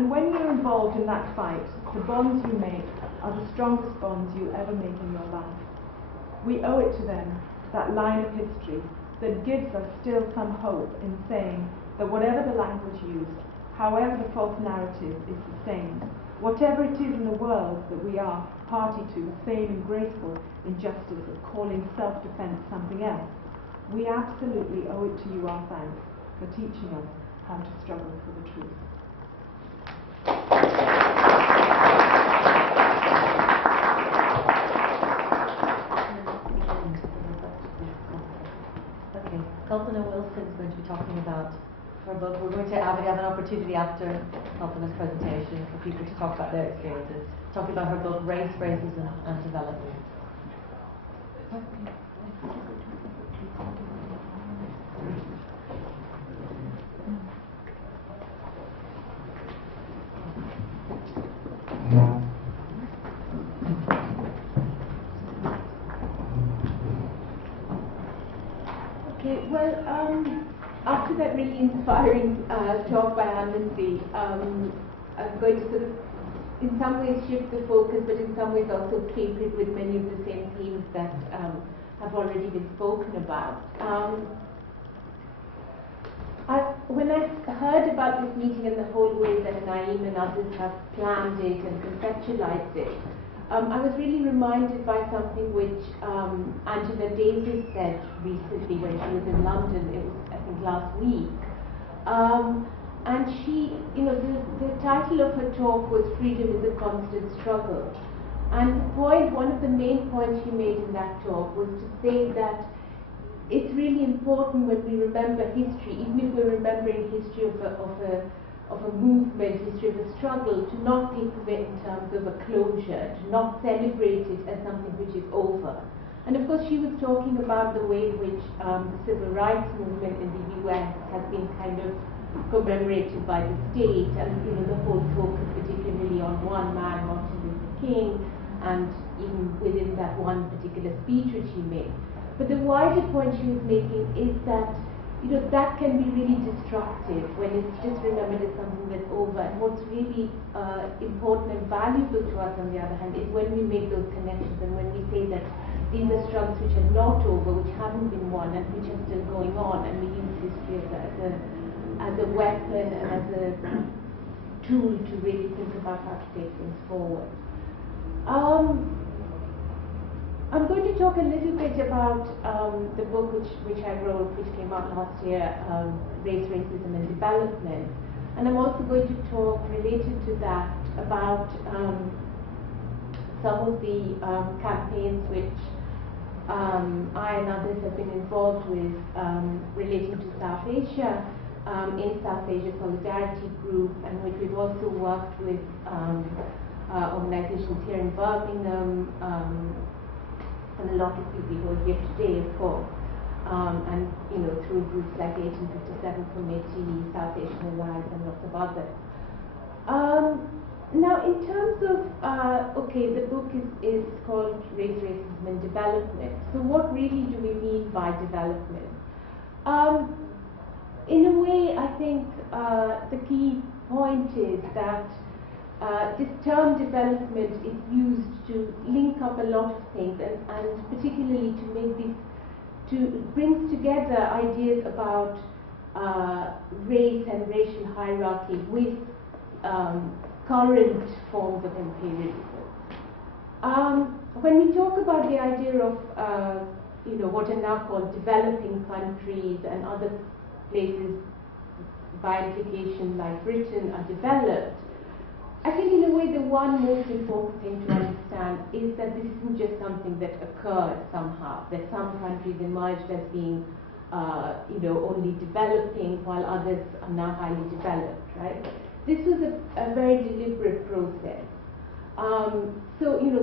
And when you're involved in that fight, the bonds you make are the strongest bonds you ever make in your life. We owe it to them, that line of history that gives us still some hope in saying that whatever the language used, however the false narrative is sustained, whatever it is in the world that we are party to, the same and graceful injustice of calling self-defense something else, we absolutely owe it to you our thanks for teaching us how to struggle for the truth. Okay, Kalpana Wilson is going to be talking about her book. We're going to have an opportunity after Kalpana's presentation for people to talk about their experiences, talking about her book, Race, Racism and Development. Okay, well, after that really inspiring talk by Amnesty, I'm going to sort of, in some ways, shift the focus, but in some ways also keep it with many of the same themes that have already been spoken about. When I heard about this meeting and the whole way that Naeem and others have planned it and conceptualized it, I was really reminded by something which Angela Davis said recently when she was in London. It was, I think, last week. And she, the title of her talk was "Freedom is a Constant Struggle." And one of the main points she made in that talk was to say that it's really important when we remember history, even if we're remembering history of a movement, history of a struggle, to not think of it in terms of a closure, to not celebrate it as something which is over. And of course she was talking about the way in which the civil rights movement in the US has been kind of commemorated by the state, and the whole focus particularly on one man, Martin Luther King, and even within that one particular speech which he made. But the wider point she was making is that that can be really destructive when it's just remembered as something that's over. And what's really important and valuable to us, on the other hand, is when we make those connections and when we say that these are struggles which are not over, which haven't been won, and which are still going on, and we use history as a weapon and as a tool to really think about how to take things forward. I'm going to talk a little bit about the book which I wrote, which came out last year, Race, Racism and Development. And I'm also going to talk, related to that, about some of the campaigns which I and others have been involved with relating to South Asia, in South Asia Solidarity Group, and which we've also worked with organizations here in Birmingham, and a lot of people who are here today, of course, and through groups like 1857 Committee, South Asian Alliance, and lots of others. Now, in terms of the book is called Race, Racism and Development. So, what really do we mean by development? In a way, I think the key point is that this term development is used to link up a lot of things, and particularly to brings together ideas about race and racial hierarchy with current forms of imperialism. When we talk about the idea of what are now called developing countries and other places by implication like Britain are developed, I think in a way the one most important thing to understand is that this isn't just something that occurred somehow, that some countries emerged as being only developing while others are now highly developed, right? This was a very deliberate process.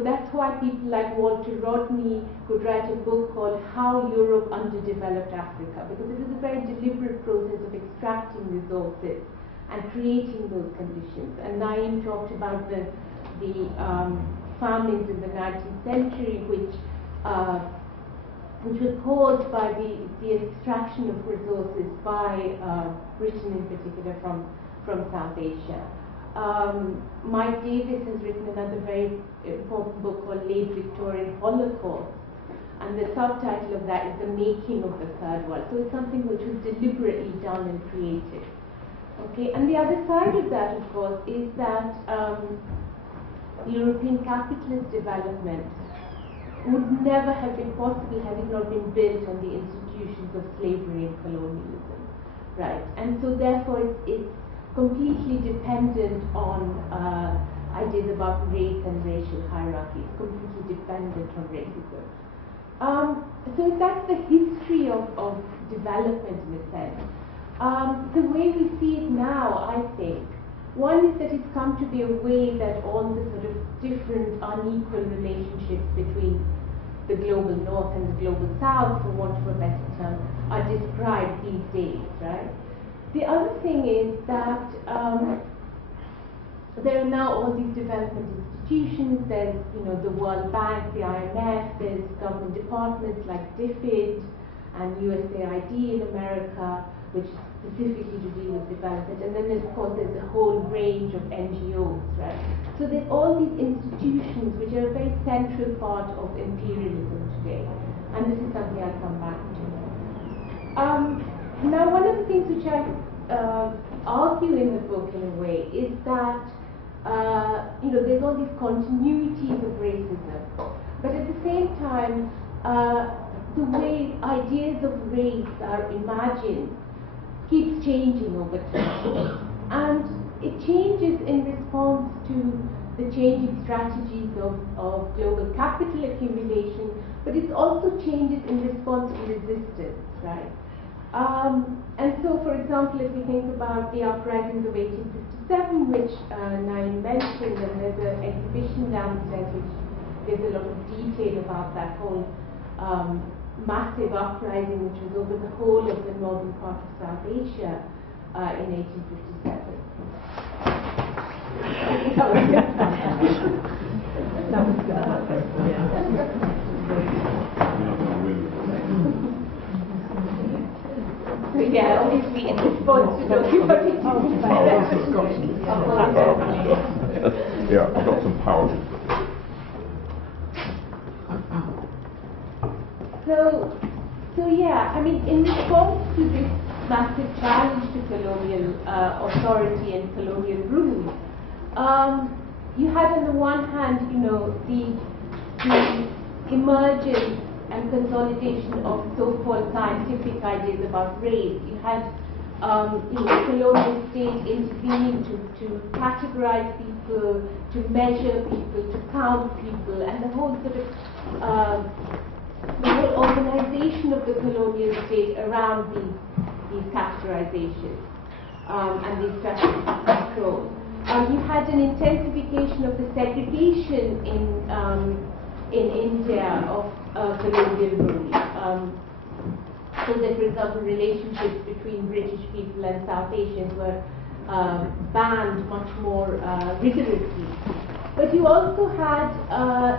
That's why people like Walter Rodney could write a book called How Europe Underdeveloped Africa, because it was a very deliberate process of extracting resources and creating those conditions. And Naeem talked about the famines in the 19th century, which were caused by the extraction of resources by Britain in particular from South Asia. Mike Davis has written another very important book called Late Victorian Holocaust, and the subtitle of that is The Making of the Third World. So it's something which was deliberately done and created. Okay, and the other side of that, of course, is that European capitalist development would never have been possible had it not been built on the institutions of slavery and colonialism, right? And so therefore it's completely dependent on ideas about race and racial hierarchies, completely dependent on racism. So if that's the history of development in a sense, the way we see it now, I think, one is that it's come to be a way that all the sort of different unequal relationships between the global north and the global south, for want of a better term, are described these days, right? The other thing is that there are now all these development institutions. There's, the World Bank, the IMF. There's government departments like DFID and USAID in America, which is specifically to deal with development. And then, of course, there's a whole range of NGOs, right? So there's all these institutions which are a very central part of imperialism today. And this is something I'll come back to. Now, one of the things which I argue in the book, in a way, is that there's all these continuities of racism, but at the same time, the way ideas of race are imagined keeps changing over time, and it changes in response to the changing strategies of global capital accumulation, but it also changes in response to resistance, right? And so, for example, if we think about the uprisings of 1857, which Naeem mentioned, and there's an exhibition downstairs which gives a lot of detail about that whole massive uprising, which was over the whole of the northern part of South Asia in 1857. That was good. Yeah, obviously in response to documentation. Yeah, I've got some power. So yeah, I mean, in response to this massive challenge to colonial authority and colonial rule, you had on the one hand, the emergence and consolidation of so-called scientific ideas about race. You had the colonial state intervening to categorize people, to measure people, to count people, and the whole sort of the whole organization of the colonial state around these categorizations and these strategies of control. You had an intensification of the segregation in India of colonial rule. So that, for example, relationships between British people and South Asians were banned much more rigorously. But you also had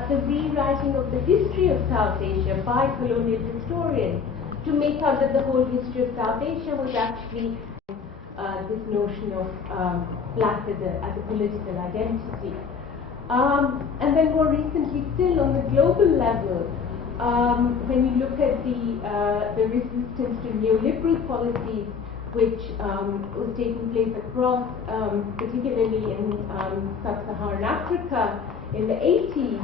the rewriting of the history of South Asia by colonial historians to make out that the whole history of South Asia was actually this notion of black as a political identity. And then more recently still, on the global level, when you look at the resistance to neoliberal policies, which was taking place across, particularly in sub-Saharan Africa in the 80s,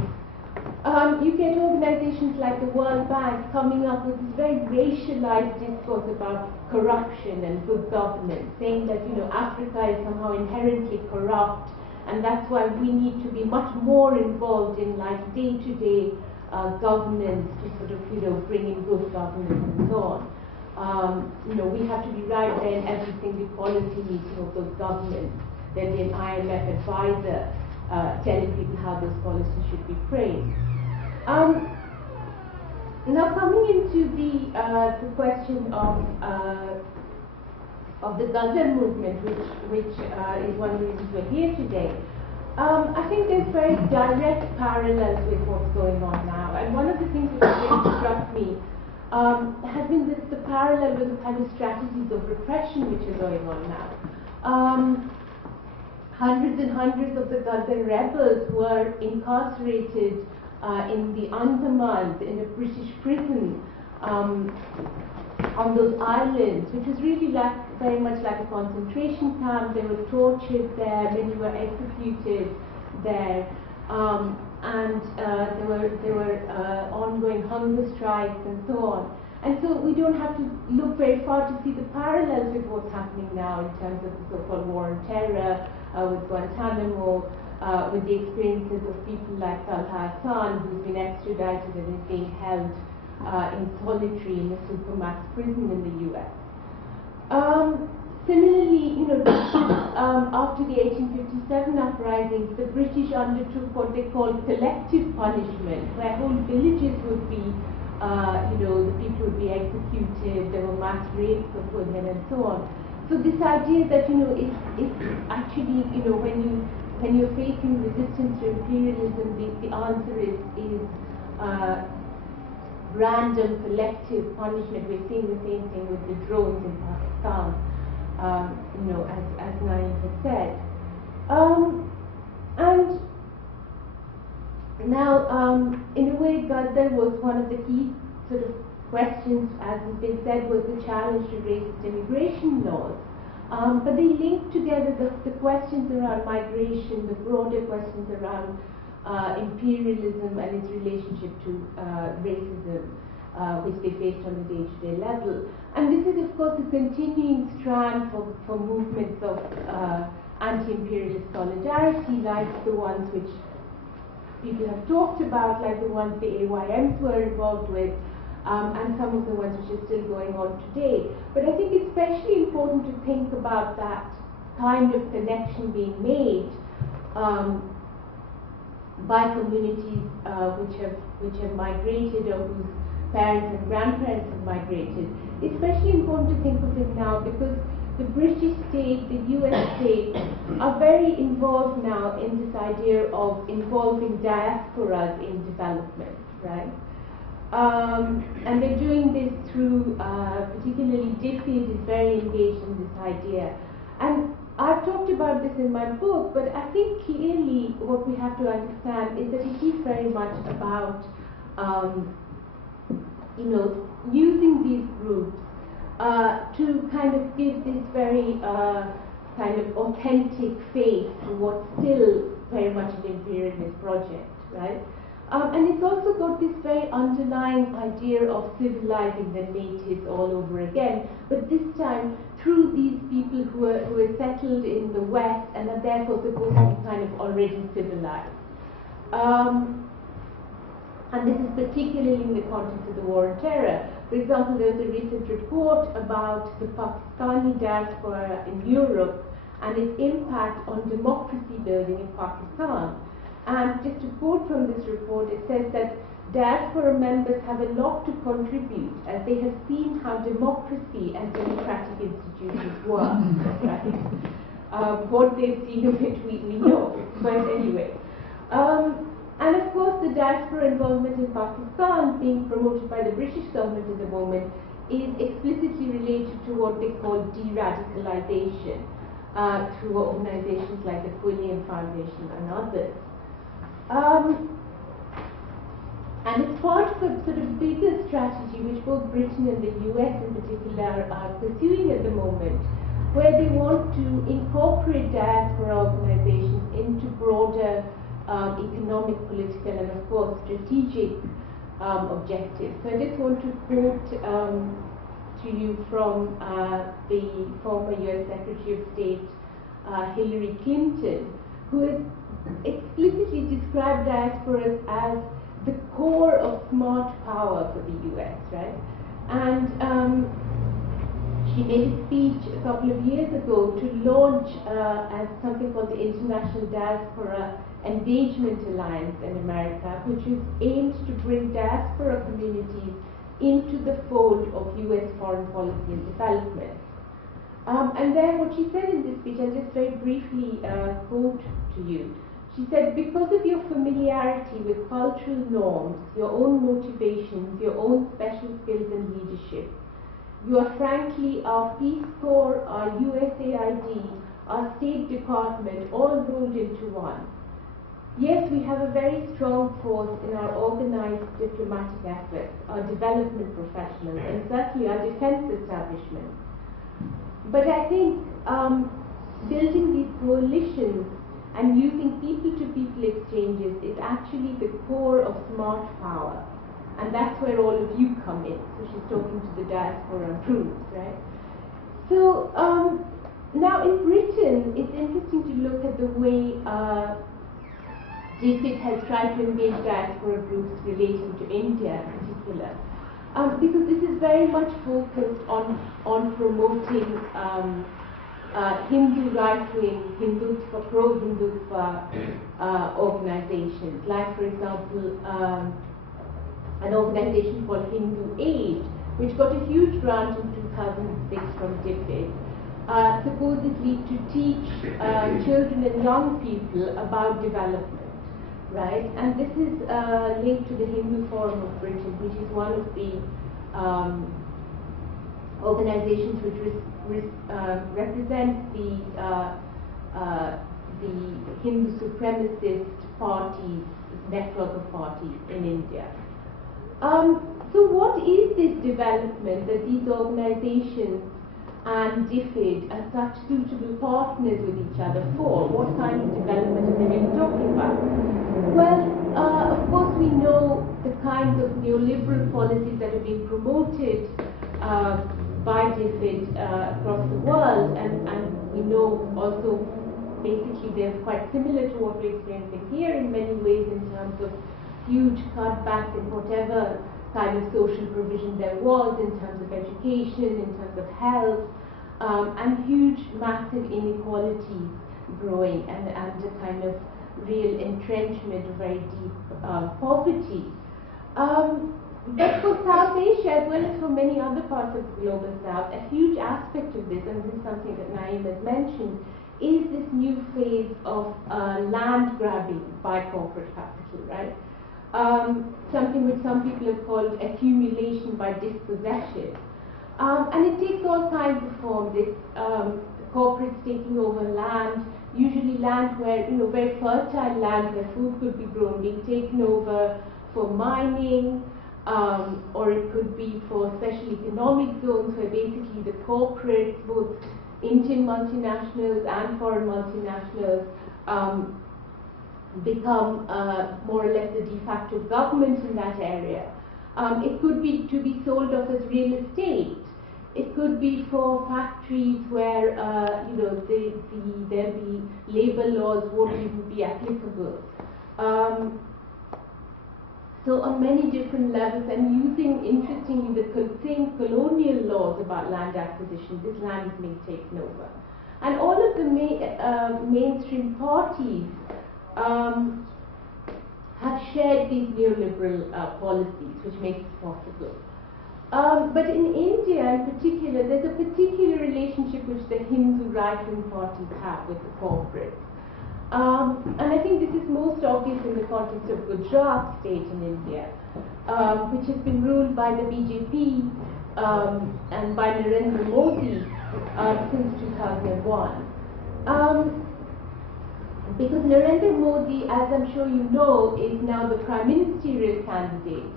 you get organizations like the World Bank coming up with this very racialized discourse about corruption and good governance, saying that Africa is somehow inherently corrupt, and that's why we need to be much more involved in day-to-day governance to sort of bring in good governance and so on. We have to be right there in every single policy meeting of those governments. There'll be an IMF advisor telling people how those policies should be framed. Now, coming into the question of the Ghadar movement, which is one of the reasons we're here today, I think there's very direct parallels with what's going on now. And one of the things that really struck me has been the parallel with the kind of strategies of repression which are going on now. hundreds and hundreds of the Ghadar rebels were incarcerated in the Andamans in a British prison on those islands, which was really very much like a concentration camp. They were tortured there, many were executed there, and there were ongoing hunger strikes and so on. And so we don't have to look very far to see the parallels with what's happening now in terms of the so-called war on terror, with Guantanamo, with the experiences of people like Talha Hassan, who's been extradited and is being held in solitary in a supermax prison in the US. Similarly, after the 1857 uprisings, the British undertook what they called collective punishment, where whole villages would be, the people would be executed, there were mass rapes of women and so on. So this idea that, it's actually, when you're facing resistance to imperialism, the answer is random collective punishment. We're seeing the same thing with the drones in Pakistan, as Naeem has said. And now, in a way, Ghadar was one of the key sort of questions, as has been said, was the challenge to racist immigration laws. But they linked together the questions around migration, the broader questions around imperialism and its relationship to racism, which they faced on a day-to-day level. And this is, of course, a continuing strand for movements of anti-imperialist solidarity, like the ones which people have talked about, like the ones the AYMs were involved with, and some of the ones which are still going on today. But I think it's especially important to think about that kind of connection being made by communities which have migrated, or whose parents and grandparents have migrated. It's especially important to think of it now because the British state, the US state, are very involved now in this idea of involving diasporas in development, right? And they're doing this through, particularly DFID is very engaged in this idea. And I've talked about this in my book, but I think clearly what we have to understand is that it is very much about, using these groups to kind of give this very kind of authentic face to what's still very much an imperialist project, right? And it's also got this very underlying idea of civilizing the natives all over again, but this time through these people who are settled in the West and are therefore supposed to be kind of already civilized. And this is particularly in the context of the war on terror. For example, there was a recent report about the Pakistani diaspora in Europe and its impact on democracy building in Pakistan. And just to quote from this report, it says that diaspora members have a lot to contribute as they have seen how democracy and democratic institutions work. Right? What they've seen of it, we know. But anyway. And of course, the diaspora involvement in Pakistan, being promoted by the British government at the moment, is explicitly related to what they call de-radicalization through organizations like the Quillian Foundation and others. And it's part of a sort of bigger strategy which both Britain and the US in particular are pursuing at the moment, where they want to incorporate diaspora organizations into broader economic, political, and of course strategic objectives. So I just want to quote to you from the former US Secretary of State Hillary Clinton, who has explicitly described diasporas as the core of smart power for the US, right? And she made a speech a couple of years ago to launch as something called the International Diaspora Engagement Alliance in America, which is aimed to bring diaspora communities into the fold of US foreign policy and development. And then what she said in this speech, I'll just very briefly quote to you. She said, because of your familiarity with cultural norms, your own motivations, your own special skills and leadership, you are frankly our Peace Corps, our USAID, our State Department, all rolled into one. Yes, we have a very strong force in our organized diplomatic efforts, our development professionals, and certainly our defense establishment. But I think building these coalitions and using people-to-people exchanges is actually the core of smart power. And that's where all of you come in. So she's talking to the diaspora groups, right? So now in Britain, it's interesting to look at the way DFID has tried to engage diaspora groups relating to India in particular. Because this is very much focused on promoting Hindu right-wing, Hindutva, pro-Hindutva organizations, like for example an organization called Hindu Aid, which got a huge grant in 2006 from DFID, supposedly to teach children and young people about development. Right, and this is linked to the Hindu Forum of Britain, which is one of the organizations which represents the Hindu supremacist parties, network of parties in India. So what is this development that these organizations and DFID are such suitable partners with each other for? What kind of development are they really talking about? Well, of course we know the kinds of neoliberal policies that are being promoted by DFID across the world, and we know also basically they're quite similar to what we're experiencing here in many ways in terms of huge cutbacks in whatever kind of social provision there was, in terms of education, in terms of health, and huge, massive inequalities growing, and a kind of real entrenchment of very deep poverty. But for South Asia, as well as for many other parts of the global South, a huge aspect of this, and this is something that Naeem has mentioned, is this new phase of land grabbing by corporate capital, right? Something which some people have called accumulation by dispossession. And it takes all kinds of forms. It's corporates taking over land, usually land where, very fertile land where food could be grown, being taken over for mining, or it could be for special economic zones where basically the corporates, both Indian multinationals and foreign multinationals, become more or less the de facto government in that area. It could be to be sold off as real estate. It could be for factories where there'll be labor laws won't even be applicable. So on many different levels, and using, interestingly, the same colonial laws about land acquisition, this land is being taken over. And all of the mainstream parties have shared these neoliberal policies, which makes it possible. But in India in particular, there's a particular relationship which the Hindu right-wing parties have with the corporates. And I think this is most obvious in the context of Gujarat state in India, which has been ruled by the BJP and by Narendra Modi since 2001. Because Narendra Modi, as I'm sure you know, is now the prime ministerial candidate.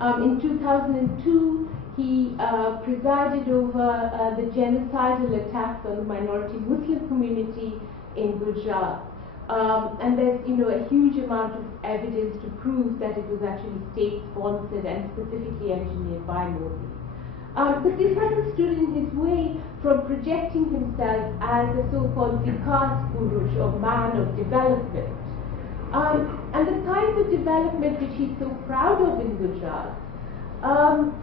In 2002, he presided over the genocidal attacks on the minority Muslim community in Gujarat. And there's a huge amount of evidence to prove that it was actually state-sponsored and specifically engineered by Modi. But this hasn't stood in his way from projecting himself as a so-called Vikas Purush, or man of development. And the kinds of development which he's so proud of in Gujarat,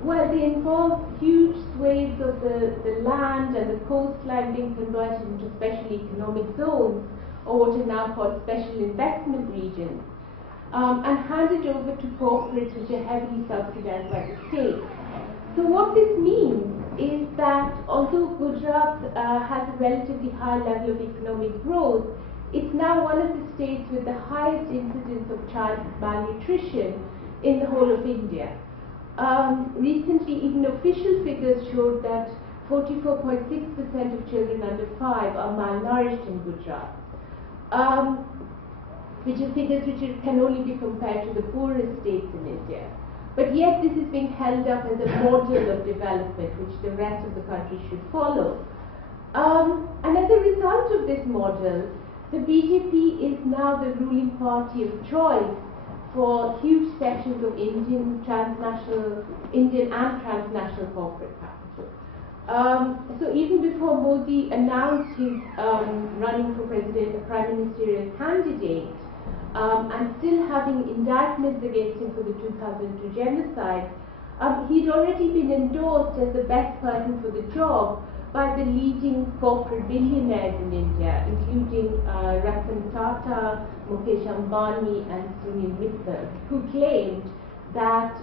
well, they involve huge swathes of the land and the coastline being converted into special economic zones, or what are now called special investment regions, and handed over to corporates which are heavily subsidized by the state. So what this means is that although Gujarat has a relatively high level of economic growth, it's now one of the states with the highest incidence of child malnutrition in the whole of India. Recently, even official figures showed that 44.6% of children under 5 are malnourished in Gujarat, which are figures which can only be compared to the poorest states in India. But yet this is being held up as a model of development which the rest of the country should follow. And as a result of this model, the BJP is now the ruling party of choice for huge sections of Indian and transnational corporate capital. So even before Modi announced his running for prime ministerial candidate, and still having indictments against him for the 2002 genocide, he'd already been endorsed as the best person for the job by the leading corporate billionaires in India, including Ratan Tata, Mukesh Ambani and Sunil Mittal, who claimed that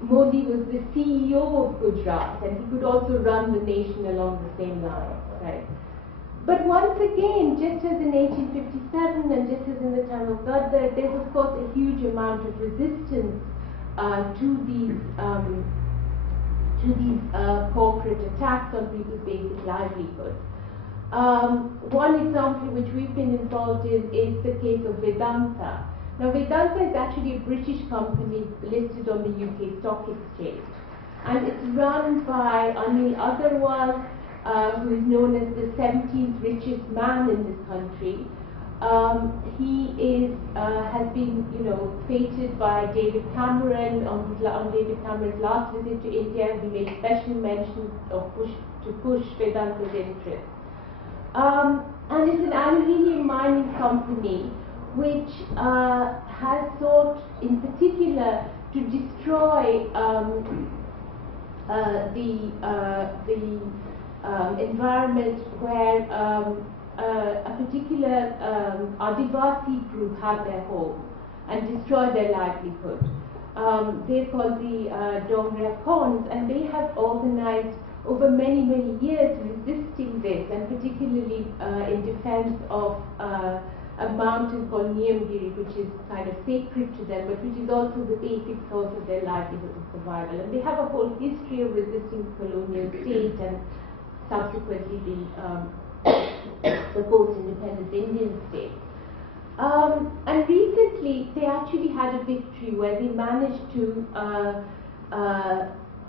Modi was the CEO of Gujarat and he could also run the nation along the same lines, right? But once again, just as in 1857 and just as in the time of Ghadar, there's of course a huge amount of resistance to these corporate attacks on people's basic livelihoods. One example which we've been involved in is the case of Vedanta. Now Vedanta is actually a British company listed on the UK Stock Exchange, and it's run by Anil Agarwal, who is known as the 17th richest man in this country. He has been, feted by David Cameron on David Cameron's last visit to India. He made special mention of push Vedanta's interests. And it's an aluminium mining company which has sought, in particular, to destroy the environment where a particular Adivasi group have their home and destroy their livelihood. They're called the Dongria Khons, and they have organized over many, many years resisting this, and particularly in defense of a mountain called Niyamgiri, which is kind of sacred to them, but which is also the basic source of their livelihood and survival. And they have a whole history of resisting the colonial state and subsequently the post-independence Indian state. And recently they actually had a victory where they managed to,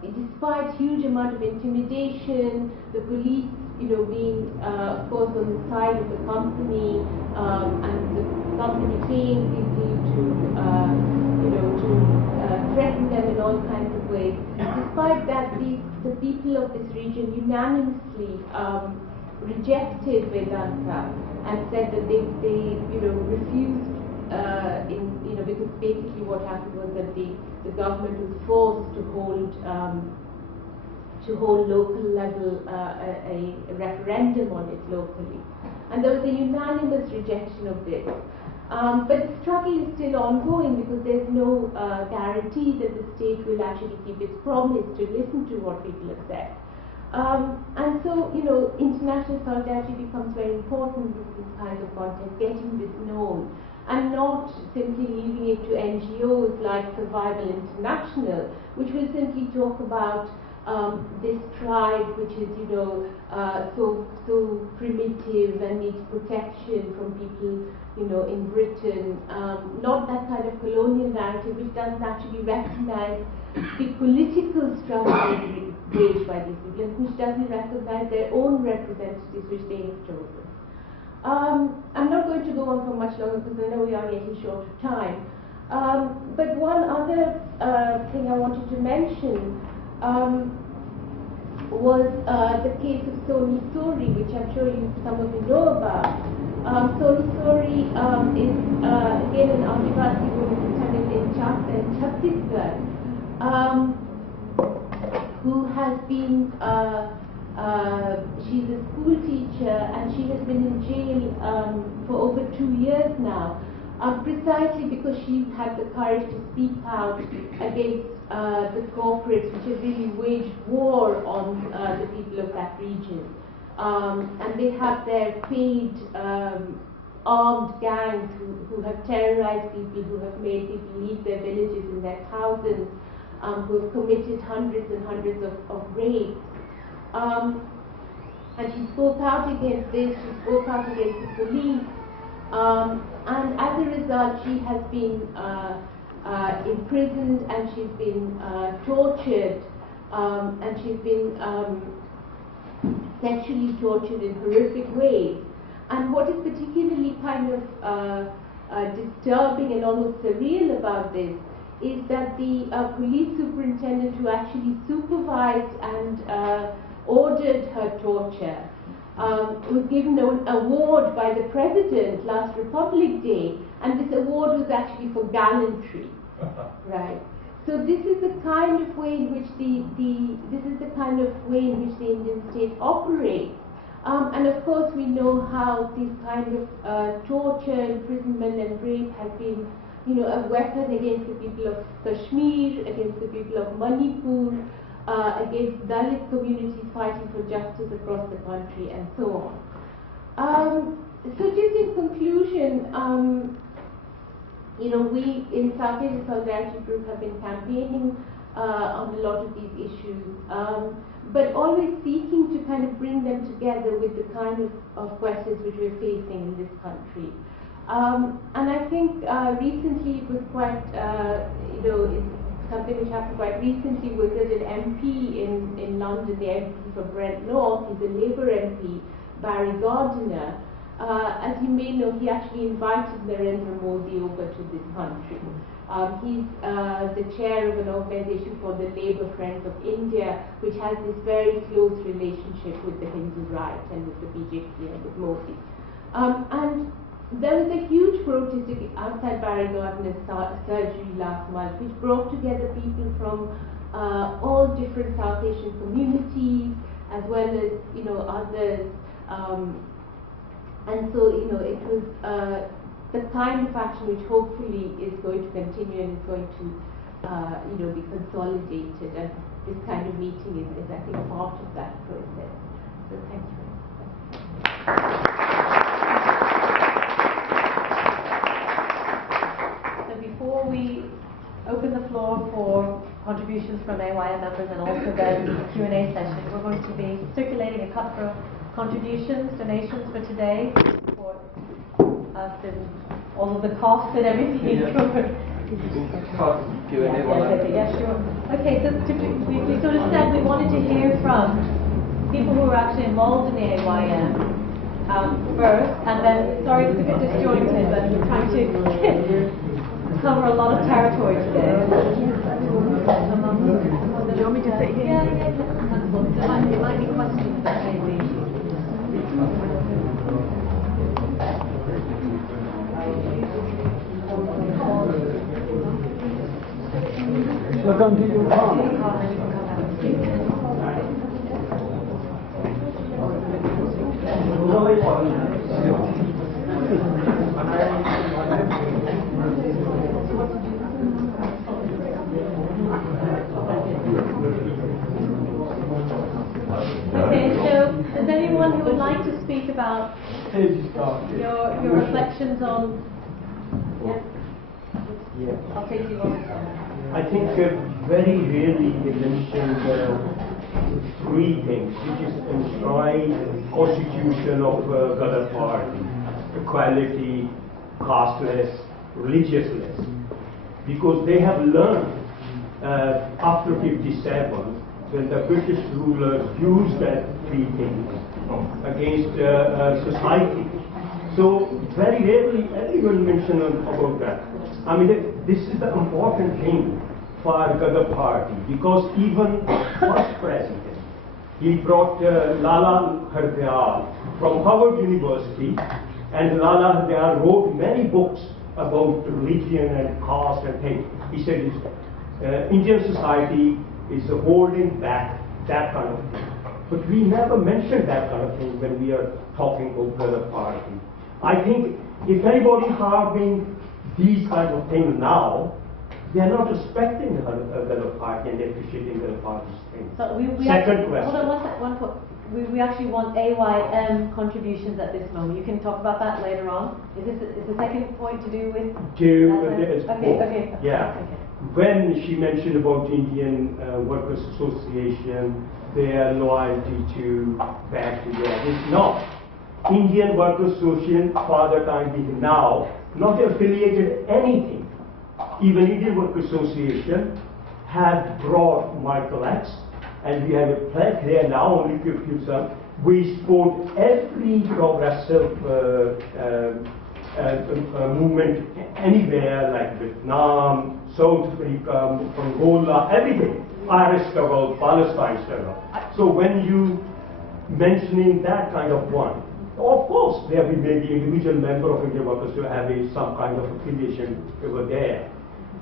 despite huge amount of intimidation, the police, being of course on the side of the company, and the company paying people to threaten them in all kinds of ways. Despite that, the people of this region unanimously rejected Vedanta and said that they refused, because basically what happened was that the government was forced to hold local level a referendum on it locally, and there was a unanimous rejection of this. But the struggle is still ongoing because there's no guarantee that the state will actually keep its promise to listen to what people have said. And so, international solidarity becomes very important in this kind of context, getting this known, and not simply leaving it to NGOs like Survival International, which will simply talk about this tribe which is, so primitive and needs protection from people, in Britain. Not that kind of colonial narrative which doesn't actually recognize the political struggle waged by these people, and which doesn't recognize their own representatives which they have chosen. I'm not going to go on for much longer because I know we are getting short of time. But one other thing I wanted to mention was the case of Soni Sori, which I'm sure some of you know about. Soni Sori is again an Adivasi woman in Chhattisgarh, who has been, she's a school teacher, and she has been in jail for over 2 years now, precisely because she had the courage to speak out against the corporates which have really waged war on the people of that region. And they have their paid armed gangs who have terrorized people, who have made people leave their villages in their thousands, who have committed hundreds and hundreds of rapes. And she spoke out against this, she spoke out against the police, and as a result she has been imprisoned and she's been tortured, and she's been sexually tortured in horrific ways. And what is particularly kind of disturbing and almost surreal about this is that the police superintendent who actually supervised and ordered her torture was given an award by the president last Republic Day, and this award was actually for gallantry, right? So this is the kind of way in which the Indian state operates. And of course we know how this kind of torture, imprisonment and rape has been, a weapon against the people of Kashmir, against the people of Manipur, against Dalit communities fighting for justice across the country, and so on. So just in conclusion, we in South Asia Solidarity Group have been campaigning on a lot of these issues, but always seeking to kind of bring them together with the kind of questions which we're facing in this country. And I think recently it was quite, it's something which happened quite recently was that an MP in London, the MP for Brent North, is a Labour MP, Barry Gardiner. As you may know, he actually invited Narendra Modi over to this country. He's the chair of an organization called the Labour Friends of India, which has this very close relationship with the Hindu right and with the BJP and with Modi. And there was a huge protest outside Barry Gardiner's surgery last month, which brought together people from all different South Asian communities, as well as others. And so it was the kind of action which hopefully is going to continue and is going to be consolidated. And this kind of meeting is I think part of that process. So thank you. Before we open the floor for contributions from AYM members and also then the Q&A session, we're going to be circulating a cup for contributions, donations for today, for us and all of the costs and everything. Yeah, sure. Okay, so we sort of said we wanted to hear from people who are actually involved in the AYM first, and then, sorry it's a bit disjointed, but we're trying to cover a lot of territory today. Do you want me to sit here? Yeah. There might be questions that maybe. Welcome to your Okay, so is anyone who would like to speak about your reflections on? Yeah. I'll take you on. I think very rarely they mention three things, which is enshrined constitution of Ghadar Party: equality, casteless, religiousness. Because they have learned after 57, when the British rulers used that three things against society. So very rarely anyone mention about that. I mean, this is the important thing for Ghadar Party, because even first president, he brought Lala Hardayal from Harvard University, and Lala Hardayal wrote many books about religion and caste and things. He said Indian society is holding back that kind of thing. But we never mention that kind of thing when we are talking about Ghadar Party. I think if anybody harboring these kinds of things now, they are not respecting the Ghadar Party and appreciating the party's things. So we Second actually, question. Hold on one point. We actually want AYM contributions at this moment. You can talk about that later on. Is the second point to do with? Okay. Okay. Yeah. Okay. when she mentioned about Indian Workers Association, their loyalty to back to there. It's not. Indian Workers Association, for the time being now, not affiliated anything. Even Indian Workers Association had brought Michael X, and we have a plaque there now, only 50%. We support every progressive movement anywhere, like Vietnam, South Africa, Angola, everything. Irish struggle, Palestine struggle. So when you mentioning that kind of one, of course there will be maybe individual member of Indian Workers to have some kind of affiliation over there.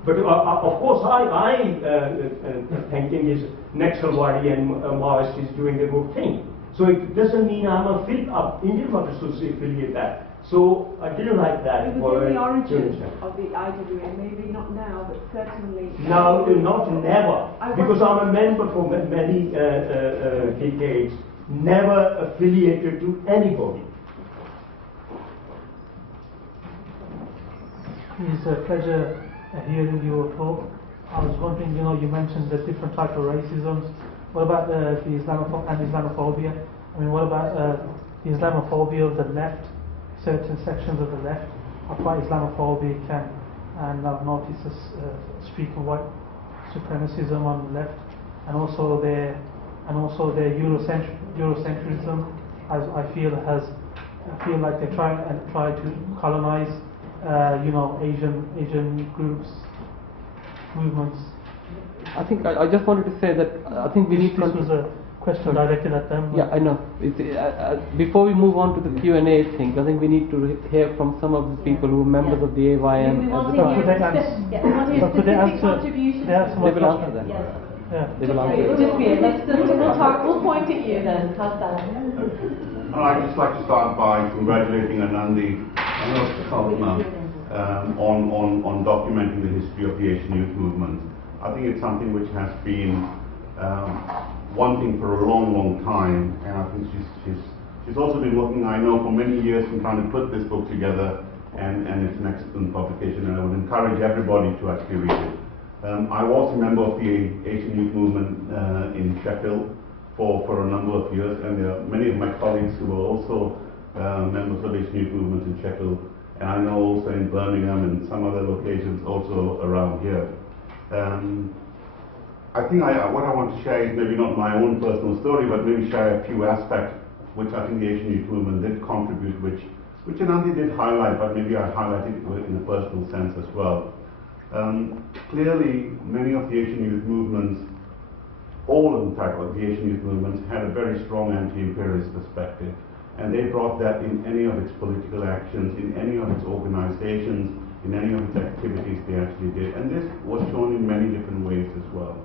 But of course I thinking is Naxalwadi and Maoist is doing the good thing. So it doesn't mean I'm a Indian Workers Association affiliate that. So I didn't like that. It was in the origin of the IWA, maybe not now, but certainly. No, not never. Because I'm a member for many decades, never affiliated to anybody. It's a pleasure hearing your talk. I was wondering, you mentioned the different types of racisms. What about the Islamophobia? I mean, what about the Islamophobia of the left? Certain sections of the left are quite Islamophobic, and I've noticed a streak of white supremacism on the left, and also their Eurocentrism, as I feel like they try to colonize, Asian groups, movements. I think I just wanted to say that I think we need to. This was a question directed at them. Yeah, I know. Before we move on to the Q&A thing, I think we need to hear from some of the people who are members of the AYM. We want at the to hear time. specific contributions. They will answer that. Yes. Yeah. They will answer. Just we'll point at you then. How's that? I'd just like to start by congratulating Anandi and also Kalpana on documenting the history of the Asian youth movement. I think it's something which has been wanting for a long time, and I think she's also been working, I know, for many years in trying to put this book together, and it's an excellent publication, and I would encourage everybody to actually read it. I was a member of the Asian youth movement in Sheffield for a number of years, and there are many of my colleagues who were also members of Asian youth movement in Sheffield, and I know also in Birmingham and some other locations also around here. I think what I want to share is maybe not my own personal story, but maybe share a few aspects which I think the Asian youth movement did contribute, which Anandi did highlight, but maybe I highlighted it in a personal sense as well. Clearly, many of the Asian youth movements, all of the Asian youth movements had a very strong anti-imperialist perspective, and they brought that in any of its political actions, in any of its organizations, in any of its activities they actually did, and this was shown in many different ways as well.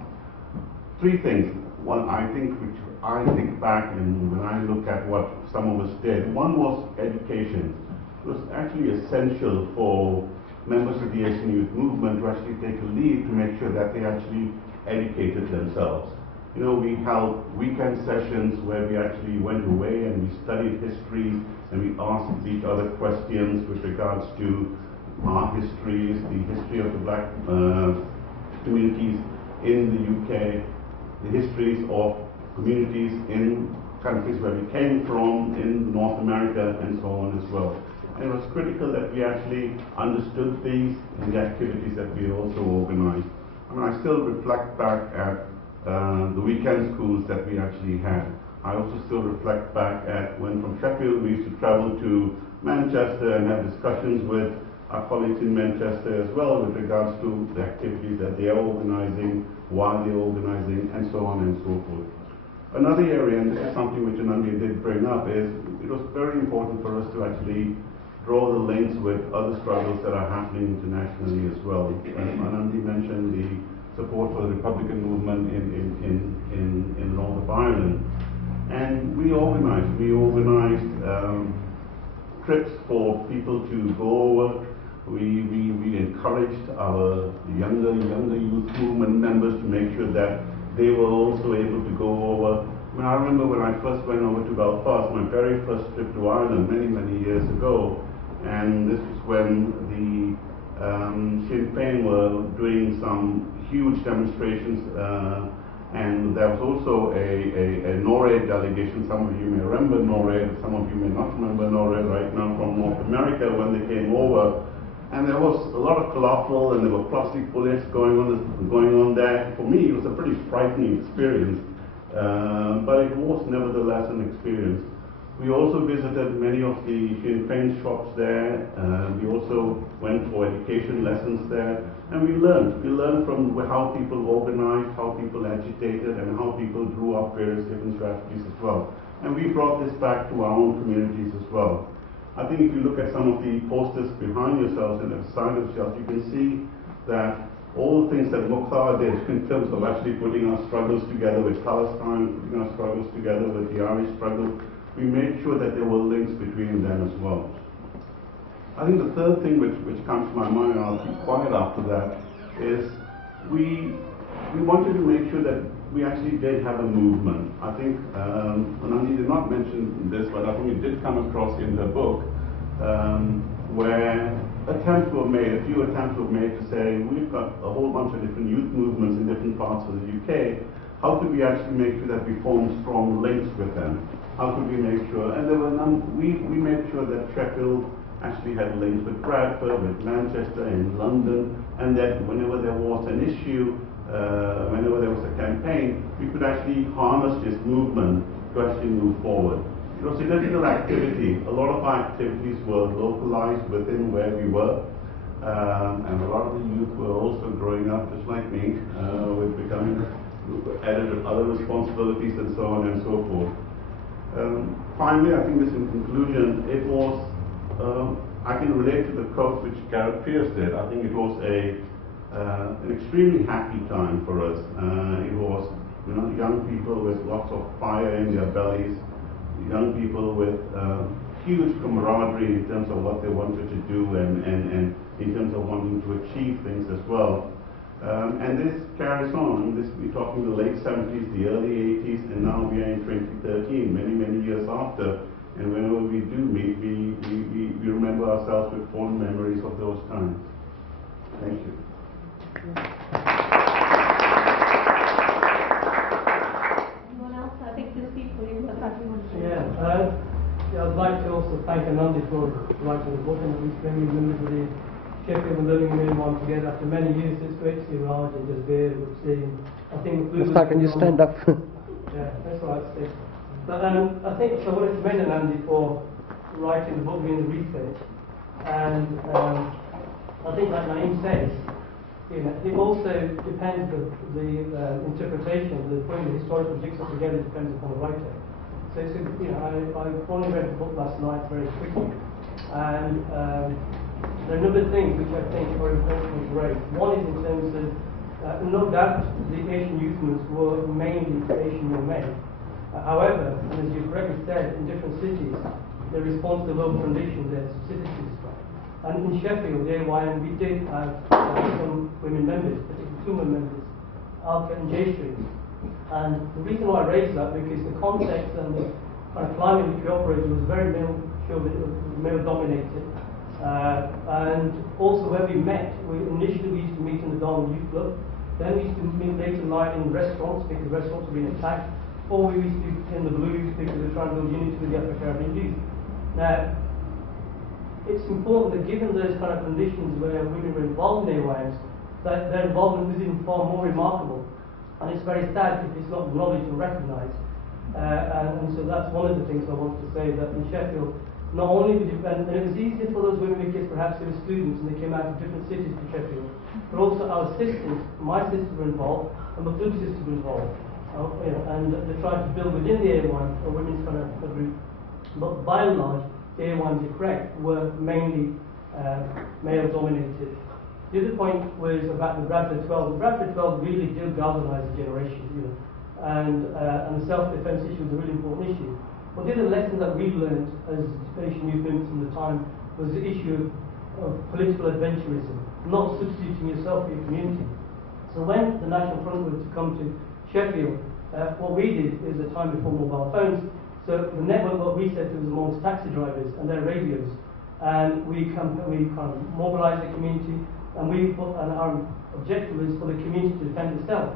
Three things. One, I think, which I think back and when I look at what some of us did, one was education. It was actually essential for members of the Asian youth movement to actually take a lead to make sure that they actually educated themselves. We held weekend sessions where we actually went away and we studied history and we asked each other questions with regards to our histories, the history of the black communities in the UK, the histories of communities in countries where we came from, in North America, and so on as well. And it was critical that we actually understood these and the activities that we also organized. I mean, I still reflect back at the weekend schools that we actually had. I also still reflect back at when from Sheffield we used to travel to Manchester and have discussions with our colleagues in Manchester as well with regards to the activities that they are organizing, why they're organizing, and so on and so forth. Another area, and this is something which Anandi did bring up, is it was very important for us to actually draw the links with other struggles that are happening internationally as well. Anandi mentioned the support for the Republican movement in North of Ireland. And we organized trips for people to go over. We encouraged our younger youth movement members to make sure that they were also able to go over. I mean, I remember when I first went over to Belfast, my very first trip to Ireland many years ago, and this was when the Sinn Féin were doing some huge demonstrations, and there was also a NORAD delegation. Some of you may remember NORAD, some of you may not remember NORAD right now, from North America when they came over. And there was a lot of collateral, and there were plastic bullets going on there. For me, it was a pretty frightening experience, but it was nevertheless an experience. We also visited many of the Sinn Féin shops there. We also went for education lessons there, and we learned. We learned from how people organized, how people agitated, and how people drew up various different strategies as well. And we brought this back to our own communities as well. I think if you look at some of the posters behind yourselves and at the side of yourselves, you can see that all the things that Mukhtar did in terms of actually putting our struggles together with Palestine, putting our struggles together with the Irish struggle, we made sure that there were links between them as well. I think the third thing which comes to my mind, and I'll keep quiet after that, is we wanted to make sure that we actually did have a movement. I think, Anandi did not mention this, but I think it did come across in the book, where attempts were made, a few attempts were made to say, we've got a whole bunch of different youth movements in different parts of the UK, how could we actually make sure that we form strong links with them? How could we make sure, and there were we made sure that Sheffield actually had links with Bradford, with Manchester, in London, and that whenever there was an issue, whenever there was a campaign, we could actually harness this movement to actually move forward. It was a digital activity. A lot of our activities were localized within where we were, and a lot of the youth were also growing up just like me, with becoming added other responsibilities and so on and so forth. Finally, I think this in conclusion, it was, I can relate to the quote which Gareth Pierce did. I think it was an extremely happy time for us. It was, young people with lots of fire in their bellies, young people with huge camaraderie in terms of what they wanted to do and in terms of wanting to achieve things as well. And this carries on. We're talking the late 70s, the early 80s, and now we are in 2013, many years after. And whenever we do meet, we remember ourselves with fond memories of those times. Thank you. Anyone else? I think there's people in the back. I'd like to also thank Anandi for writing the book and at least bringing members of the Sheffield and Birmingham one together after many years. It's great to see Raj and Jasbir, I think can you stand up? Yeah, that's all right, Steve. But I think I wanted to commend Anandi for writing the book, doing the research, and I think like Naeem says, it also depends, the interpretation, the putting the historical jigsaw together depends upon the writer. So it's, I only read the book last night very quickly, and there are a number of things which I think are important to raise. One is in terms of, no doubt the Asian youth movements were mainly Asian young men. However, and as you correctly said, in different cities, they respond to local conditions, their specificities. And in Sheffield, the AYN, we did have some women members, particularly two women members, Alka and J Street. And the reason why I raised that, because the context and the kind of climate in which we operated was very male-dominated. And also where we met, initially we used to meet in the Darwin Youth Club, then we used to meet later in life in restaurants because restaurants were being attacked, or we used to be in the Blues because we were trying to build unity with the Afro-Caribbean youth. Now, it's important that given those kind of conditions where women were involved in AYMs, that their involvement was even far more remarkable. And it's very sad if it's not acknowledged or recognised. And so that's one of the things I wanted to say, that in Sheffield, not only did and it was easier for those women because perhaps they were students and they came out of different cities to Sheffield, but also our sisters, my sisters were involved, and my blue sisters were involved. And they tried to build within the A1 a women's kind of group. But by and large, the A1s are correct, were mainly male-dominated. The other point was about the Bradford 12. The Bradford 12 really did galvanise the generation, and the self-defence issue was a really important issue. But the other lesson that we learned as Asian youth movements in the time was the issue of political adventurism, not substituting yourself for your community. So when the National Front was to come to Sheffield, what we did is a time before mobile phones. So the network, what we said, was amongst taxi drivers and their radios. and we kind of mobilize the community, and our objective is for the community to defend itself.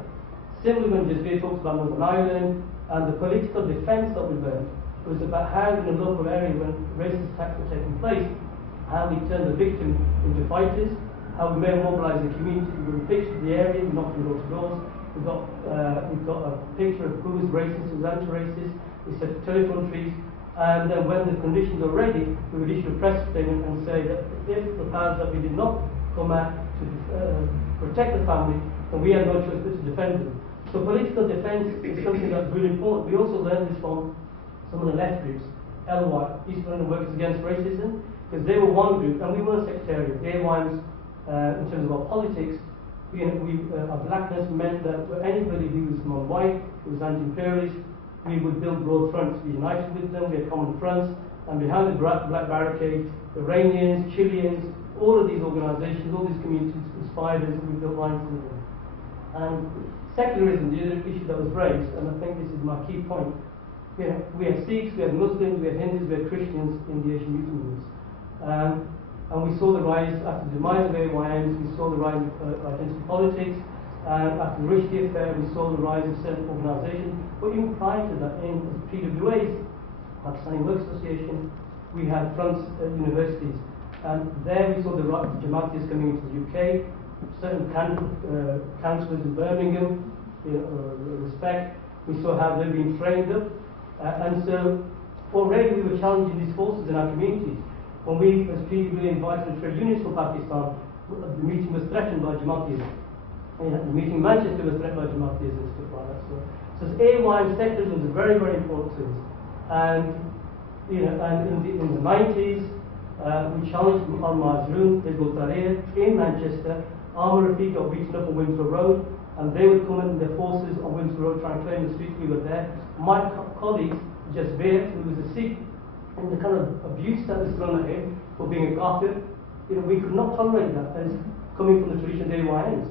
Similarly, when Jasbir talks about Northern Ireland and the political defence that we learned, it was about how in a local area when racist attacks were taking place, how we turned the victim into fighters, how we may mobilise the community. We pictured the area, we knocked on door to doors, we've got a picture of who was racist, who was anti-racist, we set telephone trees, and then when the conditions are ready, we would issue a press statement and say that if the powers that we did not come out to protect the family, then we had no choice but to defend them. So political defence is something that's really important. We also learned this from some of the left groups, LY, East London Workers Against Racism, because they were one group and we weren't sectarian. The AYMs, in terms of our politics, our blackness meant that for anybody who was non-white, who was anti-imperialist, we would build broad fronts. We united with them, we had common fronts, and behind the black barricade, Iranians, Chileans, all of these organisations, all these communities conspired, and we built lines with them. And secularism, the other issue that was raised, and I think this is my key point, we have Sikhs, we have Muslims, we have Hindus, we have Christians in the Asian youth movements. And we saw the rise, after the demise of AYMs, we saw the rise of identity politics, and after the Rushdie affair, we saw the rise of certain organisations. But even prior to that, in PWAs, Pakistani Work Association, we had fronts at universities. And there we saw the Jamaatis coming into the UK, certain councillors in Birmingham, respect. We saw how they've been trained up. And so already we were challenging these forces in our communities. When we, as PWA, invited the trade unions from Pakistan, the meeting was threatened by Jamaatis. The meeting in Manchester was threatened by Jamaatis and stuff like that. So AY secularism is very, very important to us. And and in the 90s, we challenged on Mazroon, Hizbut Tahrir in Manchester. Armour Rafiq got beaten up on Windsor Road, and they would come in their forces on Windsor Road trying to claim the streets. We were there. My colleague, Jasbir, who was a Sikh, and the kind of abuse that was thrown at him for being a kafir, we could not tolerate that as coming from the tradition of the AYNs.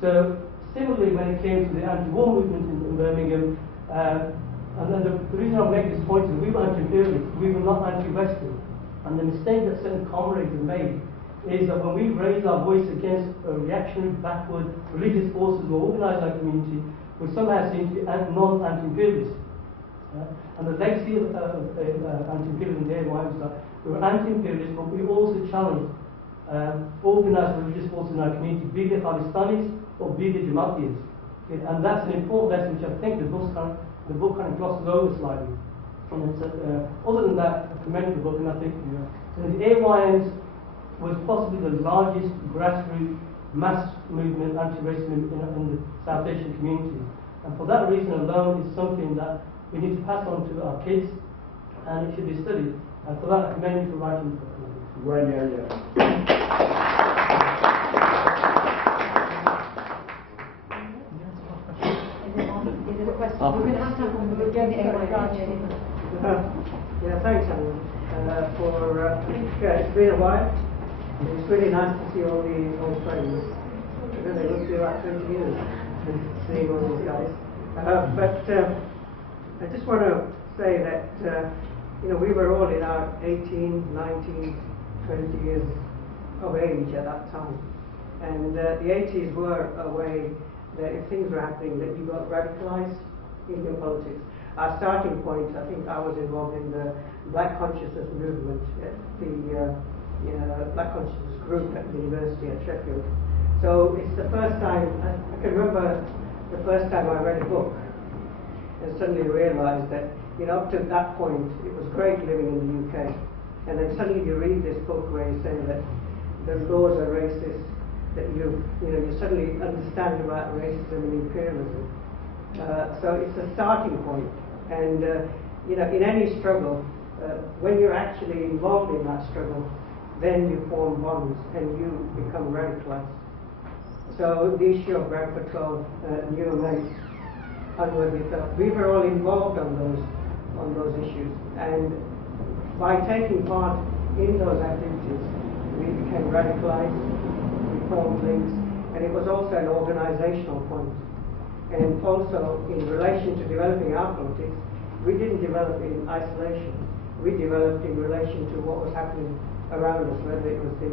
So similarly, when it came to the anti-war movement in Birmingham, and then the reason I make this point is we were anti-imperialist, we were not anti-Western. And the mistake that certain comrades have made is that when we raise our voice against reactionary, backward, religious forces who organise our community, we somehow seem to be non-anti-imperialist. And the legacy of anti-imperialism there was that we were anti-imperialist, but we also challenged organised religious forces in our community, be they Pakistanis or be they Jamaatis. And that's an important lesson which I think the book kind of glosses over slightly. And it's, other than that, I commend the book, and I think the AYNs was possibly the largest grassroots mass movement, anti-racism in the South Asian community. And for that reason alone, it's something that we need to pass on to our kids, and it should be studied. And for that, I commend you for writing the book. Well, yeah. Is it a question? We're going to have time for yeah, thanks, Alan. I think it's been a while. It's really nice to see all the old friends. They look to be about 20 years seeing all these guys. But I just want to say that we were all in our 18, 19, 20 years of age at that time. And the 80s were a way that if things were happening, that you got radicalized in your politics. Our starting point, I think I was involved in the Black Consciousness movement, the Black Consciousness group at the University at Sheffield. So it's the first time, I can remember the first time I read a book and suddenly realized that, up to that point, it was great living in the UK. And then suddenly you read this book where you say that the laws are racist, that you suddenly understand about racism and imperialism. So it's a starting point. And, in any struggle, when you're actually involved in that struggle, then you form bonds and you become radicalized. So the issue of Brad Patrol, New Mate, Unworthy Thought, we were all involved on those issues. And by taking part in those activities, we became radicalized, we formed links, and it was also an organizational point. And also, in relation to developing our politics, we didn't develop in isolation. We developed in relation to what was happening around us, whether it was the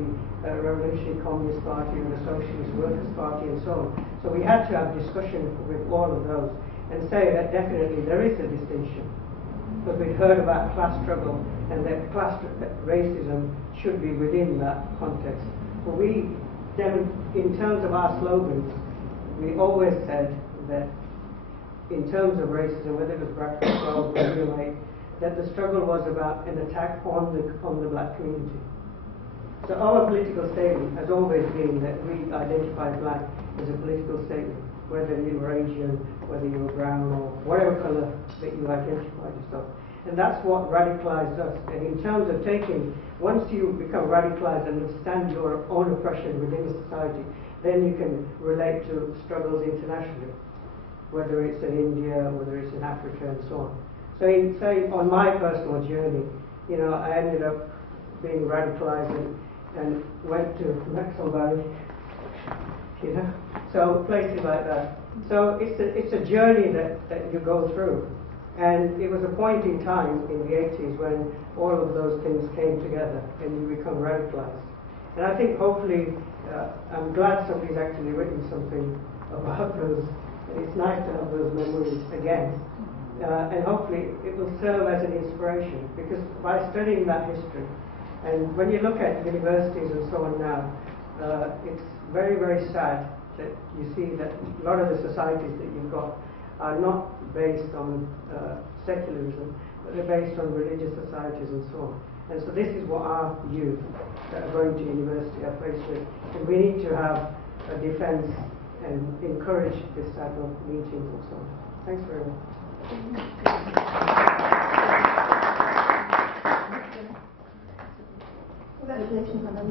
Revolutionary Communist Party or the Socialist Workers' Party and so on. So we had to have discussion with all of those and say that definitely there is a distinction. Because we'd heard about class struggle and that racism should be within that context. But we, in terms of our slogans, we always said that in terms of racism, whether it was bracket 12 or real 8, that the struggle was about an attack on the black community. So our political statement has always been that we identify black as a political statement, whether you were Asian, whether you were brown, or whatever colour that you identify yourself. And that's what radicalized us. And in terms of once you become radicalized and understand your own oppression within the society, then you can relate to struggles internationally, whether it's in India, whether it's in Africa, and so on. So on my personal journey, you know, I ended up being radicalized and went to Maxwell Valley, you know, so places like that. So it's a journey that you go through. And it was a point in time in the 80s when all of those things came together and you become radicalized. And I think hopefully, I'm glad somebody's actually written something about those. And it's nice to have those memories again. And hopefully it will serve as an inspiration, because by studying that history, and when you look at universities and so on now, it's very, very sad that you see that a lot of the societies that you've got are not based on secularism, but they're based on religious societies and so on. And so this is what our youth that are going to university are faced with. And we need to have a defense and encourage this type of meetings and so on. Thanks very much. Congratulations on the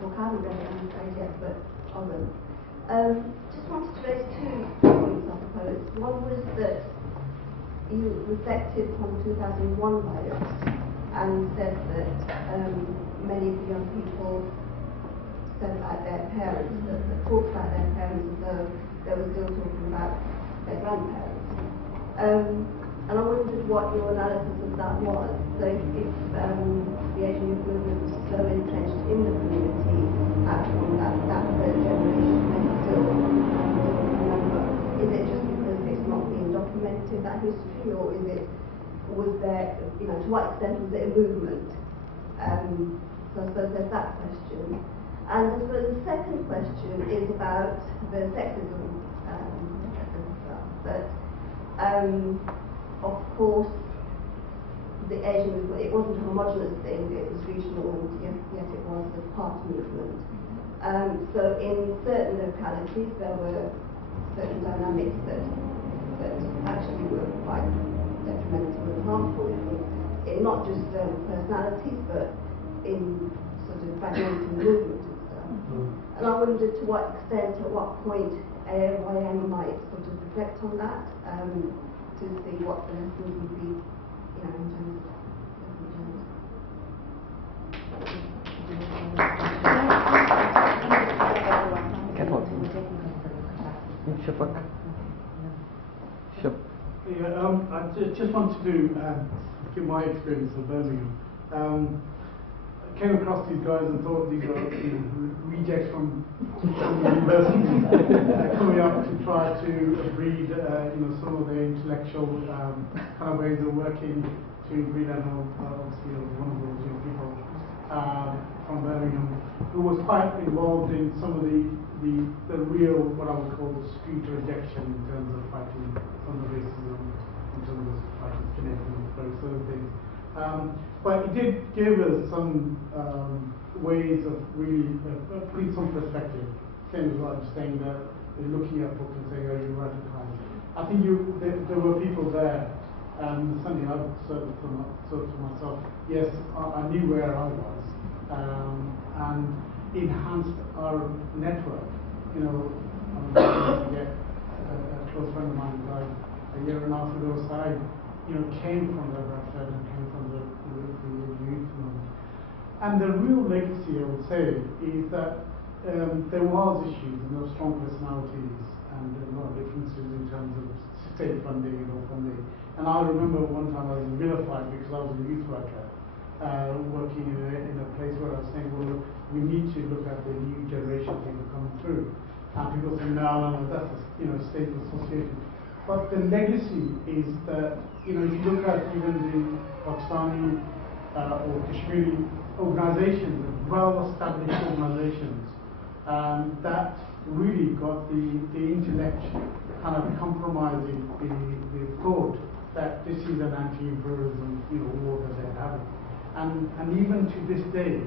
vocabulary, I'm afraid yet, but on them. Just wanted to raise 2 points, I suppose. One was that you reflected on 2001 riots and said that many of the young people said about their parents, that talked about their parents as though they were still talking about their grandparents. And I wondered what your analysis of that was. So if the Asian youth movement was so entrenched in the community that third generation may still remember, is it just because it's not being documented, that history, or was there, you know, to what extent was it a movement? So I suppose there's that question. And I suppose the second question is about the sexism stuff. But of course, the Asian movement, it wasn't a homogenous thing, it was regional, and yet it was a party movement. So in certain localities there were certain dynamics that actually were quite detrimental and harmful in not just personalities, but in sort of fragmenting movement and stuff. And I wondered to what extent, at what point, AYM might sort of reflect on that, to see what the lessons would be, you know, in terms I just wanted to give my experience of Birmingham. I came across these guys and thought these are rejects from university coming up to try to breed some of the intellectual kind of ways of working to breed, and obviously one of those young people from Birmingham who was quite involved in some of the real, what I would call the street rejection in terms of fighting some of the racism, in terms of fighting skinheads and those sort of things. But it did give us some ways of really putting some perspective. Same as what I'm saying, that looking at books and saying, "Are you radicalized?" I think there were people there. Something I've sort of myself. Yes, I knew where I was, and enhanced our network. You know, I get a close friend of mine who died a year and a half ago. So I, came from the Bradford and came from the youth movement. And the real legacy, I would say, is that there was issues and there were strong personalities and a lot of differences in terms of state funding and all funding. And I remember one time I was vilified because I was a youth worker have the new generation people coming through. And people say, no, that's a state associated. But the legacy is that, if you look at even the Pakistani or Kashmiri organizations, well-established organizations, that really got the intellect kind of compromising the thought that this is an anti-imperialism war that they're having. And even to this day,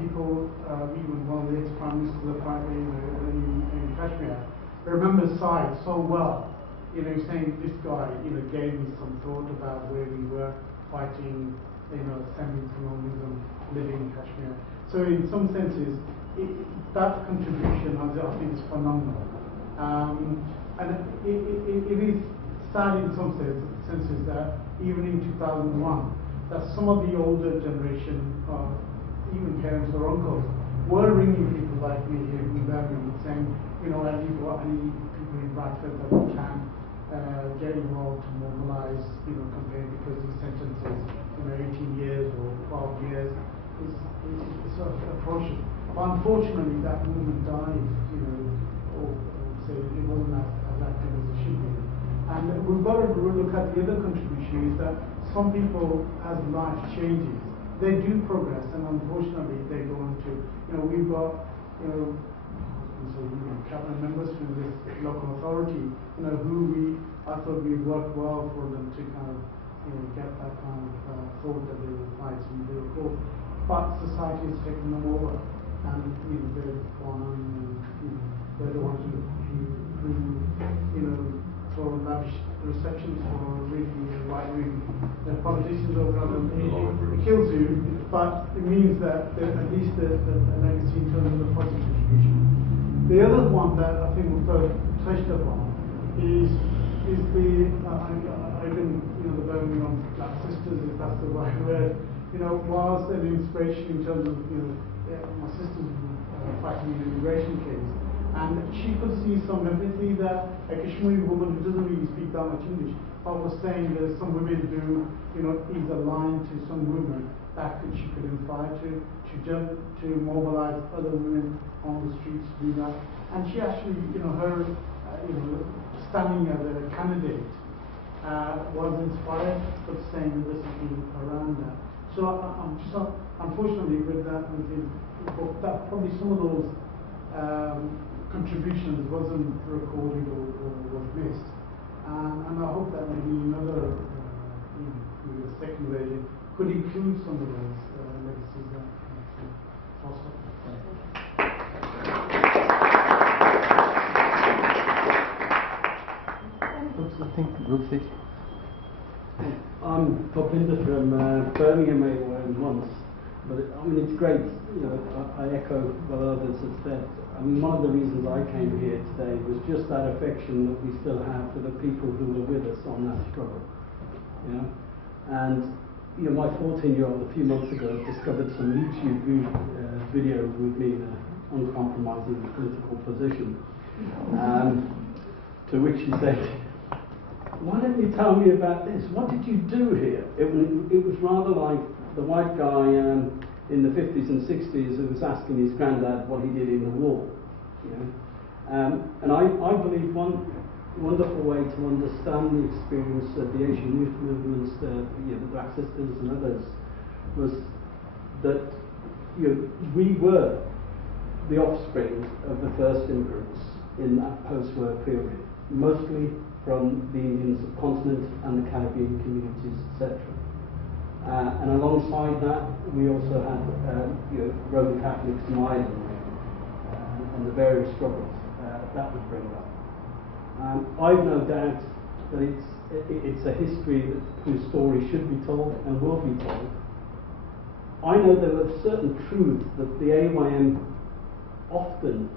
people, even one of the ex-prime ministers of the party in Kashmir, remember Syed so well, saying this guy, gave me some thought about where we were fighting, semi-colonialism, living in Kashmir. So in some senses, that contribution, I think, is phenomenal. And it is sad in some senses that even in 2001, that some of the older generation, even parents or uncles, were ringing people like me here in Birmingham saying, have you got any people in Bradford that we can get involved to mobilize, compared, because these sentences, 18 years or 12 years is sort of approaching. But unfortunately, that movement died, or say it wasn't as active as it should be. And we've got to look at the other contribution is that some people, as life changes, they do progress, and unfortunately, they go into, we've got, cabinet members from this local authority, who I thought we worked well for them to kind of, get that kind of thought that they will fight and they will go. But society has taken them over, and they've gone on, and they're the ones who throw lavish receptions for really right-wing politicians or whatever. It kills you, but it means that at least the legacy in terms of the positive contribution. The other one that I think we've touched upon is the the Birmingham Black Sisters, if that's the right word, was an inspiration in terms of my sisters fighting an immigration case. And she could see some empathy that a Kashmiri woman who doesn't really speak that much English, but was saying that some women do, is aligned to some movement that she could inspire to mobilize other women on the streets to do that. And she actually, her, standing as a candidate was inspired, but saying that this has been around that. So I'm just unfortunately with that, that probably some of those contributions wasn't recorded or was missed. And I hope that maybe another maybe a second version could include some of those legacies that also. I think we'll see. I'm Topinder from Birmingham, I went once, but it's great. I echo what others have said. One of the reasons I came here today was just that affection that we still have for the people who were with us on that struggle. And my 14-year-old a few months ago discovered some YouTube video with me in an uncompromising political position, to which she said, "Why don't you tell me about this? What did you do here?" It was rather like the white guy in the 50s and 60s who was asking his granddad what he did in the war. And I believe one wonderful way to understand the experience of the Asian youth movements, the Black Sisters and others, was that we were the offspring of the first immigrants in that post-war period, mostly from the Indian subcontinent and the Caribbean communities, etc. And alongside that, we also had Roman Catholics in Ireland and the various struggles that would bring up. I've no doubt that it's a history whose story should be told and will be told. I know there are certain truths that the AYM often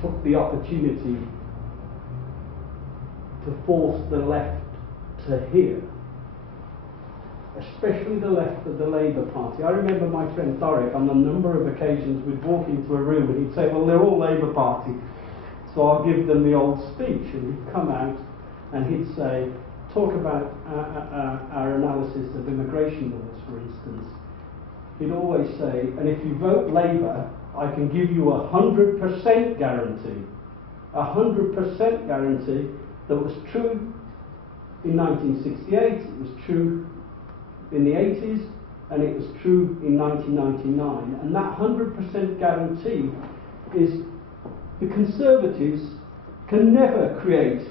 took the opportunity to force the left to hear, especially the left of the Labour Party. I remember my friend Thorick, on a number of occasions, would walk into a room and he'd say, well, they're all Labour Party, so I'll give them the old speech. And he'd come out and he'd say, talk about our analysis of immigration laws, for instance. he'd always say, and if you vote Labour, I can give you 100% guarantee. 100% guarantee that was true in 1968, it was true in the 80s, and it was true in 1999. And that 100% guarantee is the Conservatives can never create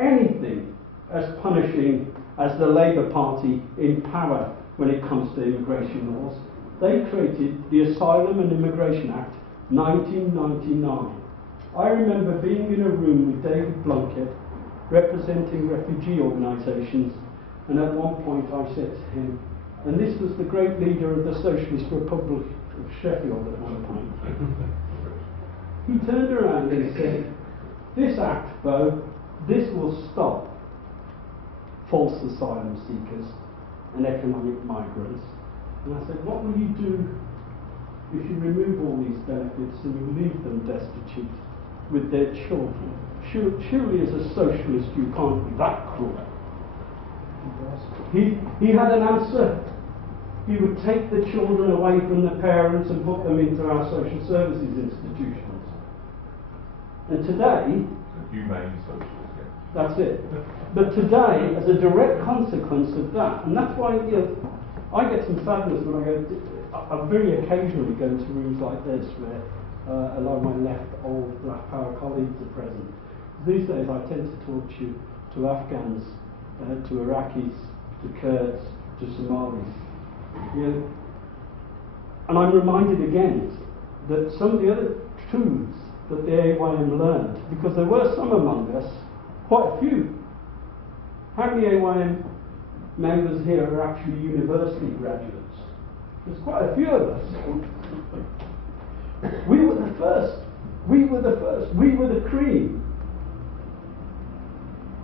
anything as punishing as the Labour Party in power when it comes to immigration laws. They created the Asylum and Immigration Act 1999. I remember being in a room with David Blunkett representing refugee organisations, and at one point I said to him, and this was the great leader of the Socialist Republic of Sheffield at one point, he turned around and said, this act, Bo, this will stop false asylum seekers and economic migrants. And I said, what will you do if you remove all these benefits and you leave them destitute with their children? Surely as a socialist you can't be that cruel. He had an answer. He would take the children away from the parents and put them into our social services institutions. And today, humane socialist, yeah. That's it. But today, as a direct consequence of that, and that's why I get some sadness when I very occasionally go to rooms like this where a lot of my left old Black Power colleagues are present. These days I tend to talk to Afghans, to Iraqis, to Kurds, to Somalis. And I'm reminded again that some of the other truths that the AYM learned, because there were some among us, quite a few. How many AYM members here are actually university graduates? There's quite a few of us. We were the first. We were the first. We were the cream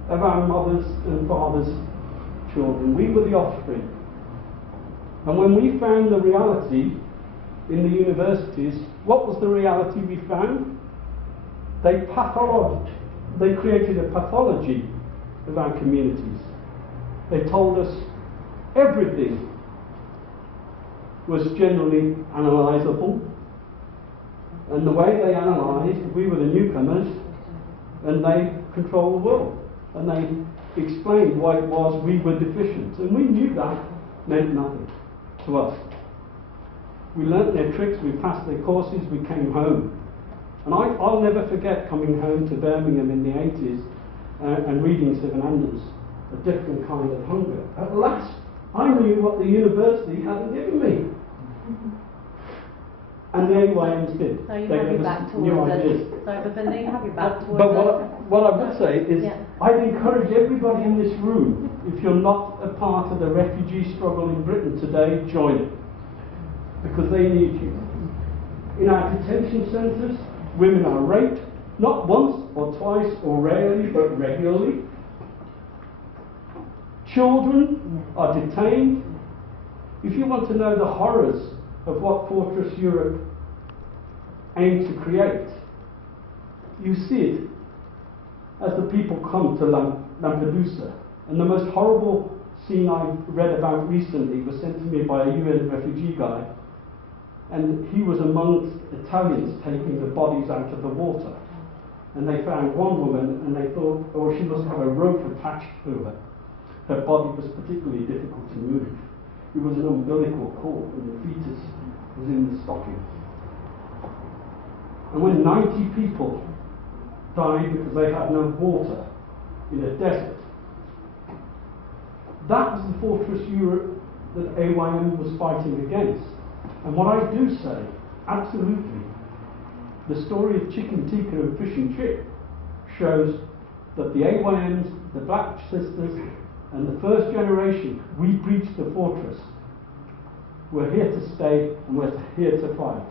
of our mothers and fathers' children. We were the offspring. And when we found the reality in the universities, what was the reality we found? They created a pathology of our communities. They told us everything was generally analysable, and the way they analysed, we were the newcomers, and they controlled the world, and they explained why it was we were deficient, and we knew that meant nothing to us. We learnt their tricks, we passed their courses, we came home. And I'll never forget coming home to Birmingham in the 80s and reading Seven Anders, A Different Kind of Hunger. At last, I knew what the university hadn't given me. And the AYMs did. So you they have your gave back us new towards ideas. us. Sorry, but then you have your back towards But us. what I would say is, Yeah. I'd encourage everybody in this room, if you're not a part of the refugee struggle in Britain today, join it. Because they need you. In our detention centres, women are raped, not once or twice or rarely, but regularly. Children are detained. If you want to know the horrors of what Fortress Europe aimed to create, you see it as the people come to Lampedusa. And the most horrible scene I read about recently was sent to me by a UN refugee guy, and he was amongst Italians taking the bodies out of the water. And they found one woman, and they thought, oh, she must have a rope attached to her. Her body was particularly difficult to move. It was an umbilical cord, and the fetus was in the stocking. And when 90 people died because they had no water in a desert, that was the Fortress Europe that AYM was fighting against. And what I do say, absolutely, the story of chicken tikka and fish and chip shows that the AYMs, the Black Sisters, and the first generation, we breached the fortress. We're here to stay and we're here to fight.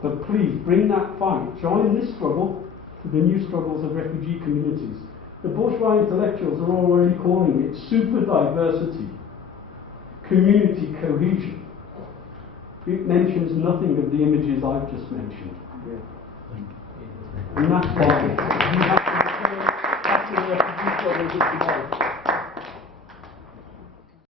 But please, bring that fight. Join this struggle to the new struggles of refugee communities. The bourgeois intellectuals are already calling it super diversity, community cohesion. It mentions nothing of the images I've just mentioned. And that's why we have to return back to the refugee struggle.